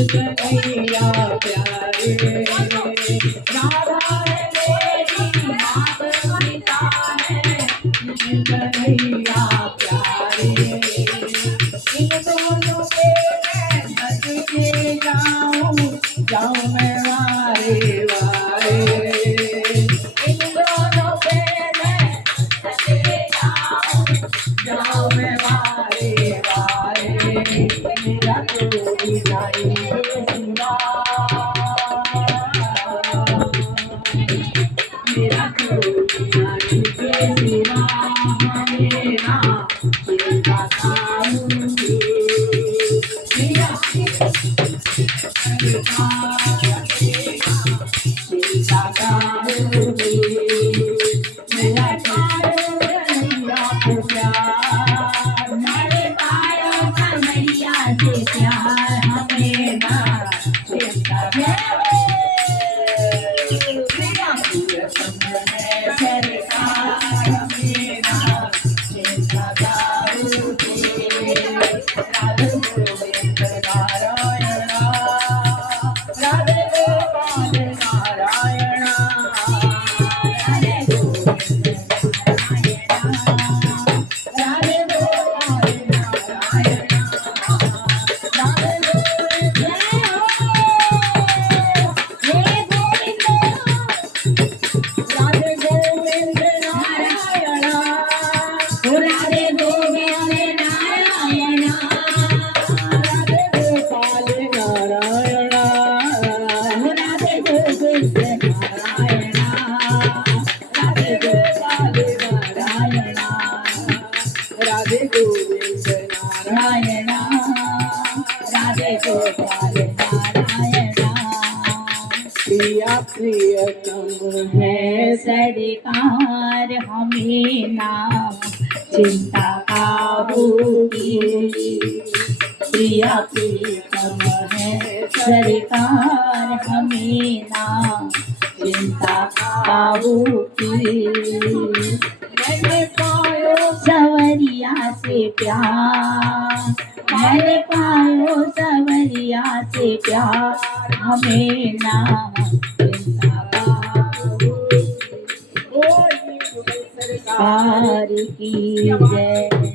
कन्हैया प्यारे राधा है मेरी मात पिता है कन्हैया प्यारे इन दोनों पे मैं बच के जाऊं मैं वारे वारे इन दोनों पे मैं बच के जाऊं मैं वारे वारे मेरा कोई जाए सिवा मेरा कोई जाए सिवा मेरा चिंता सारूंगी मेरा चिंता सारूंगी मेरा कन्हैया को प्यार मेरे पायो कन्हैया से प्यार हमें ना चिंता मेरा प्रियतम है सरकार हमें ना चिंता दारूदी राधे गोविंद नारायण राधे गोपाल नारायण राधे गोविंद राधे गोपाल नारायण राधे गोविंद राधे गोविंद नारायण राधे गोविंद नारायण राधे गोपाल नारायण राधे गोविंद नारायण राधे गोपाल नारायण राधे गोविंद नारायण राधे गोपाल नारायण प्रिया प्रियतम है सरकार हमें नाम चिंता का होगी प्रिया प्रियतम है सरकार हमें नाम चिंता का होगी मैंने पायो सवरिया से प्यार मैंने पायो सवरिया से प्यार हमें नाम चिंता का होगी। सरकार की जय।